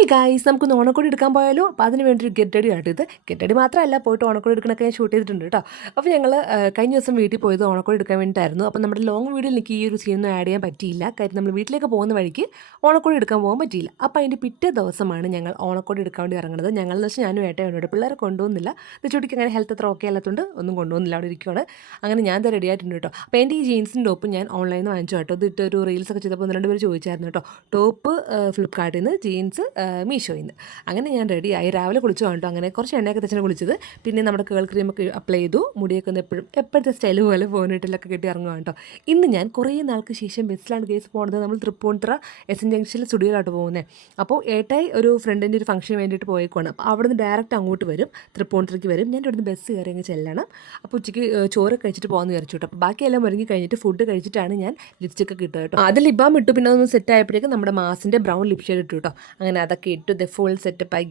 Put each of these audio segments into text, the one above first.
ഈ ഗായ്സ് നമുക്കൊന്ന് ഓണക്കോടി എടുക്കാൻ പോയാലോ? അപ്പോൾ അതിന് വേണ്ടി ഒരു ഗെറ്റടി ആയിട്ട് ഇത്. ഗെറ്റടി മാത്രമല്ല പോയിട്ട് ഓണക്കോടി എടുക്കണൊക്കെ ഞാൻ ഷൂട്ട് ചെയ്തിട്ടുണ്ട് കേട്ടോ അപ്പോൾ ഞങ്ങൾ കഴിഞ്ഞ ദിവസം വീട്ടിൽ പോയത് ഓണക്കോടി എടുക്കാൻ വേണ്ടിയിട്ടായിരുന്നു. അപ്പോൾ നമ്മുടെ ലോങ് വീഡിയോയിൽ എനിക്ക് ഈ ഒരു സീനൊന്നും ആഡ് ചെയ്യാൻ പറ്റിയില്ല. കാര്യം നമ്മൾ വീട്ടിലേക്ക് പോകുന്ന വഴിക്ക് ഓണക്കോടി എടുക്കാൻ പോകാൻ പറ്റിയില്ല. അപ്പോൾ അതിന്റെ പിറ്റേ ദിവസമാണ് ഞങ്ങൾ ഓണക്കോടി എടുക്കാൻ വേണ്ടി ഇറങ്ങുന്നത് ഞങ്ങളെന്ന് വെച്ചാൽ ഞാനും ഏട്ടയോട് പിള്ളേരെ കൊണ്ടുപോകുന്നില്ല. ചുട്ടിക്ക് അങ്ങനെ ഹെൽത്ത് അത്ര ഓക്കെ അല്ലാത്തതുകൊണ്ട് ഒന്നും കൊണ്ടുപോകുന്നില്ല. അവിടെ ഇരിക്കുകയാണ് അങ്ങനെ ഞാൻ ഇത് റെഡി ആയിട്ടുണ്ട് കേട്ടോ അപ്പോൾ എന്റെ ഈ ജീൻസിന്റെ ടോപ്പ് ഞാൻ ഓൺലൈനിൽ വാങ്ങിച്ചു കേട്ടോ ഇതിട്ടൊരു ഇട്ട് ഒരു റീൽസ് ഒക്കെ ചെയ്തപ്പോൾ ഒന്ന് രണ്ട് പേര് ചോദിച്ചായിരുന്നു കേട്ടോ ടോപ്പ് ഫ്ലിപ്കാർട്ടിൽ നിന്ന് ജീൻസ് മീഷോയിൽ നിന്ന് അങ്ങനെ ഞാൻ റെഡിയായി രാവിലെ കുളിച്ചു കണ്ടു അങ്ങനെ കുറച്ച് എണ്ണയൊക്കെ തെച്ചാണ് കുളിച്ചത്. പിന്നെ നമ്മുടെ കേൾ ക്രീമൊക്കെ അപ്ലൈ ചെയ്തു. മുടിയൊക്കെ ഒന്ന് എപ്പോഴും എപ്പോഴത്തെ സ്റ്റൈൽ പോലെ ഫോണിട്ടിലൊക്കെ കെട്ടി ഇറങ്ങുക കേട്ടോ. ഇന്ന് ഞാൻ കുറേ നാൾക്ക് ശേഷം ബസ്സിലാണ് കേസ് പോകുന്നത് നമ്മൾ തൃപ്പൂണിത്തറ എസ് എൻ ജംഗ്ഷനിൽ സ്റ്റുഡിയോയിലോട്ട് പോകുന്നത് അപ്പോൾ ഏട്ടായി ഒരു ഫ്രണ്ടിന്റെ ഒരു ഫംഗ്ഷന് വേണ്ടിയിട്ട് പോയേക്കുവാണ്. അപ്പോൾ അവിടെ നിന്ന് ഡയറക്റ്റ് അങ്ങോട്ട് വരും. തൃപ്പൂണിത്തറയ്ക്ക് വരും. ഞാൻ ഇവിടുന്ന് ബസ് കയറി അങ്ങ് ചെല്ലണം. അപ്പോൾ ഉച്ചയ്ക്ക് ചോറ് കഴിച്ചിട്ട് പോകാമെന്ന് വിചാരിച്ചു കേട്ടോ. അപ്പോൾ ബാക്കിയെല്ലാം ഒരുങ്ങി കഴിഞ്ഞിട്ട് ഫുഡ് കഴിച്ചിട്ടാണ് ഞാൻ ലിപ്സ്റ്റിക്ക് കിട്ടുക കേട്ടോ. അത് ലിബാം ഇട്ടു. പിന്നെ അതൊന്ന് സെറ്റ് ആയപ്പോഴേക്കും നമ്മുടെ മാസിന്റെ ബ്രൗൺ ലിപ് ഇട്ടു കേട്ടോ. അങ്ങനെ അതൊക്കെ ഇട്ടു ദ ഫുൾ സെറ്റപ്പായി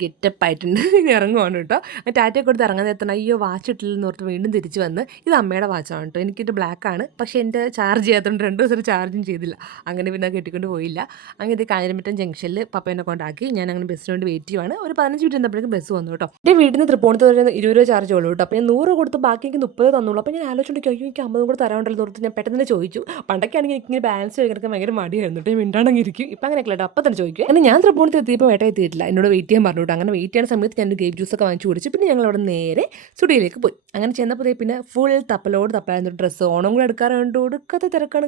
ഇനി ഇറങ്ങുവാണ് കേട്ടോ. ടാറ്റയെ കൊടുത്ത് ഇറങ്ങാൻ എത്തണം അയ്യോ വാച്ച് ഇട്ടില്ലെന്ന് ഓർത്ത് വീണ്ടും തിരിച്ച് വന്ന്. ഇത് അമ്മയുടെ വാച്ചാണ് കേട്ടോ. എനിക്കിത് ബ്ലാക്ക് ആണ്. പക്ഷേ എന്റെ ചാർജ് ചെയ്യാത്തതുകൊണ്ട് രണ്ട് ദിവസം ചാർജും ചെയ്തില്ല. അങ്ങനെ പിന്നെ കെട്ടിക്കൊണ്ട് പോയില്ല. അങ്ങനെ ഇത് കാഞ്ഞിരമറ്റം ജംഗ്ഷനിൽ പപ്പേനെ കൊണ്ടാക്കി. ഞാൻ അങ്ങനെ ബസ്സിന് വേണ്ടി വെയിറ്റ് ചെയ്യുവാണ്. ഒരു പതിനഞ്ച് മിനിറ്റ് എന്തപ്പോഴേക്കും ബസ് വന്നു കേട്ടോ. എന്റെ വീട്ടിൽ നിന്ന് തൃപ്പൂണിത്ത് വരെ ഇരുപത് രൂപ ചാർജ് ഉള്ളൂ കേട്ടോ. അപ്പോൾ ഞാൻ നൂറ് കൊടുത്ത് ബാക്കി എനിക്ക് മുപ്പത് തന്നുള്ളൂ അപ്പോൾ ഞാൻ ആലോചിച്ചുകൊണ്ട് അയ്യോ എനിക്ക് അമ്പതും കൂടെ തരാണ്ടല്ലോ ഓർത്ത് ഞാൻ പെട്ടെന്ന് ചോദിച്ചു. പണ്ടൊക്കെ ആണെങ്കിൽ എനിക്ക് ബാലൻസ് ചോദിക്കാൻ ഭയങ്കര മടിയായിരുന്നു കേട്ടോ. മിണ്ടാണെങ്കിൽ ഇരിക്കും. ഇപ്പം അങ്ങനെയൊക്കെ കേട്ടോ. അപ്പം തന്നെ ചോദിക്കും അങ്ങനെ ഞാൻ തൃപ്പൂണിത്ത് എത്തിയപ്പോൾ വേട്ട എത്തിയിട്ടില്ല. എന്നോട് വെയിറ്റ് ചെയ്യാൻ പറഞ്ഞു അങ്ങനെ വെയിറ്റ് ചെയ്യുന്ന സമയത്ത് ഞാൻ ഗ്രേപ്പ് ജ്യൂസൊക്കെ വാങ്ങിച്ചു കുടിച്ചു പിന്നെ ഞങ്ങൾ അവിടെ നേരെ സ്റ്റുഡിയോയിലേക്ക് പോയി. അങ്ങനെ ചെന്നപ്പോൾ പിന്നെ ഫുൾ തപ്പലോട് തപ്പലായിരുന്നു. ഡ്രസ്സ് ഓണം കൂടെ എടുക്കാറുണ്ട് ഒടുക്കത്തെ തിരക്കാണ്.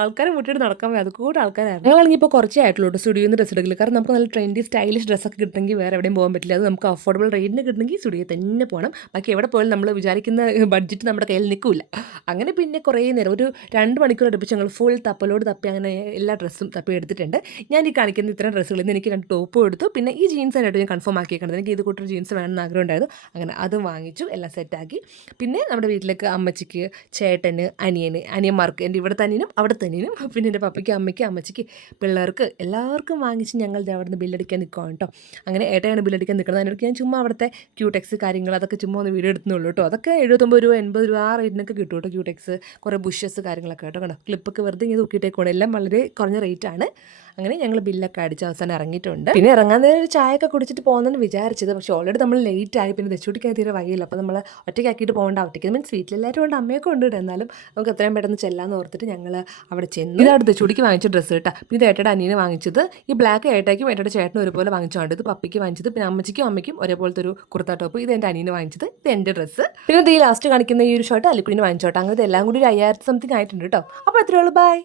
ആൾക്കാരെ മുട്ടിട്ട് നടക്കാൻ പോയി അതുകൂടെ ആൾക്കാരായിരുന്നു. ഞങ്ങളാണെങ്കിൽ ഇപ്പോൾ കുറച്ചേ ആയിട്ടുള്ളൂ സ്റ്റുഡിയോ ഡ്രസ്സ് എടുക്കില്ല കാരണം നമുക്ക് നല്ല ട്രെൻഡി സ്റ്റൈലിഷ് ഡ്രസ്സൊക്കെ കിട്ടണമെങ്കിൽ വേറെ എവിടെയും പോകാൻ പറ്റില്ല. അത് നമുക്ക് അഫോർഡബിൾ റേറ്റിന് കിട്ടണമെങ്കിൽ സ്റ്റുഡിയോ തന്നെ പോകണം ബാക്കി എവിടെ പോയാലും നമ്മൾ വിചാരിക്കുന്ന ബഡ്ജറ്റ് നമ്മുടെ കയ്യിൽ നിൽക്കില്ല. അങ്ങനെ പിന്നെ കുറേ നേരം ഒരു രണ്ട് മണിക്കൂർ അടുപ്പിച്ച് ഞങ്ങൾ ഫുൾ തപ്പലോട് തപ്പി അങ്ങനെ എല്ലാ ഡ്രസ്സും തപ്പി എടുത്തിട്ടുണ്ട്. ഞാൻ ഈ കാണിക്കുന്ന ഇത്തരം ഡ്രസ്സുകളിൽ നിന്ന് എനിക്ക് രണ്ട് ടോപ്പും എടുത്തു. പിന്നെ ഈ ജീൻസ് ആയിട്ട് ഞാൻ കൺഫേം ആക്കിയേക്കണത്. എനിക്ക് ഇത് കൂട്ടൊരു ജീൻസ് വേണമെന്ന് ആഗ്രഹം ഉണ്ടായിരുന്നു. അങ്ങനെ അത് വാങ്ങിച്ചു എല്ലാം സെറ്റാക്കി പിന്നെ നമ്മുടെ വീട്ടിലേക്ക് അമ്മച്ചിക്ക് ചേട്ടന് അനിയന് അനിയന്മാർക്ക് എന്റെ ഇവിടെ തന്നെയും അവിടെ തന്നെയും പിന്നെ എന്റെ പപ്പയ്ക്ക് അമ്മയ്ക്ക് അമ്മച്ചിക്ക് പിള്ളേർക്ക് എല്ലാവർക്കും വാങ്ങിച്ച് ഞങ്ങൾ അവിടെ നിന്ന് ബില്ലടിക്കാൻ നിൽക്കുകയാണ് കേട്ടോ. അങ്ങനെ ഏട്ടയാണ് ബില്ലടിക്കാൻ നിൽക്കുന്നത് അതിനൊക്കെ ഞാൻ ചുമ്മാ അവിടുത്തെ ക്യൂടെക്സ് കാര്യങ്ങൾ അതൊക്കെ ചുമ്മാ ഒന്ന് വീഡിയോ എടുത്തുള്ളൂ കേട്ടോ. അതൊക്കെ എഴുപത്തൊമ്പത് രൂപ എൺപത് രൂപ ആ റേറ്റിനൊക്കെ കിട്ടും കേട്ടോ ക്യൂടെക്സ് കുറേ ബുഷസ് കാര്യങ്ങളൊക്കെ കേട്ടോ. കേട്ടോ ക്ലിപ്പൊക്കെ വെറുതെ ഇങ്ങനെ തൂക്കിയിട്ടേക്കാണ് എല്ലാം വളരെ കുറഞ്ഞ റേറ്റാണ് അങ്ങനെ ഞങ്ങൾ ബില്ലൊക്കെ അടിച്ച് അവസാനം ഇറങ്ങിയിട്ടുണ്ട്. പിന്നെ ഇറങ്ങാൻ നേരം ഒരു ചായയൊക്കെ കുടിച്ചിട്ട് പോകുന്നതെന്ന് വിചാരിച്ചത്. പക്ഷേ ഓൾറെഡി നമ്മൾ ലേറ്റ് ആയി. പിന്നെ ദച്ചുടിക്കാൻ തീരെ വയ്യില്ല. അപ്പോൾ നമ്മൾ ഒറ്റയ്ക്കാക്കിയിട്ട് പോകേണ്ട ഒറ്റയ്ക്ക് മീൻസ് വീട്ടിലെല്ലാവരും കൊണ്ട് അമ്മയൊക്കെ ഉണ്ട് എന്നാലും നമുക്ക് എത്രയും പെട്ടെന്ന് ചെല്ലാന്ന് ഓർത്തിട്ട് ഞങ്ങൾ അവിടെ ചെന്ന്. ഇതാണ് ദച്ചുടിക്ക് വാങ്ങിച്ച ഡ്രസ്സ് കേട്ടോ പിന്നെ ഏട്ടയുടെ അനിയനെ വാങ്ങിച്ചത്. ഈ ബ്ലാക്ക് ഏട്ടയ്ക്കും ഏട്ടയുടെ ചേട്ടനും ഒരുപോലെ വാങ്ങിച്ചുകൊണ്ട് ഇത് പപ്പിക്ക് വാങ്ങിച്ചത്. പിന്നെ അമ്മച്ചിക്കും അമ്മയ്ക്കും ഒരേപോലത്തെ ഒരു കുർത്ത ടോപ്പ്. ഇത് എന്റെ അനിയനെ വാങ്ങിച്ചത്. ഇത് എന്റെ ഡ്രസ്സ് പിന്നെ ഈ ലാസ്റ്റ് കാണിക്കുന്ന ഈ ഒരു ഷർട്ട് അലിക്കുടിന് വാങ്ങിച്ചോട്ടെ അങ്ങനത്തെ എല്ലാം കൂടി ഒരു അയ്യായിരത്തി സംതിങ് ആയിട്ടുണ്ട് കേട്ടോ അപ്പോൾ എത്രയുള്ളൂ ബൈ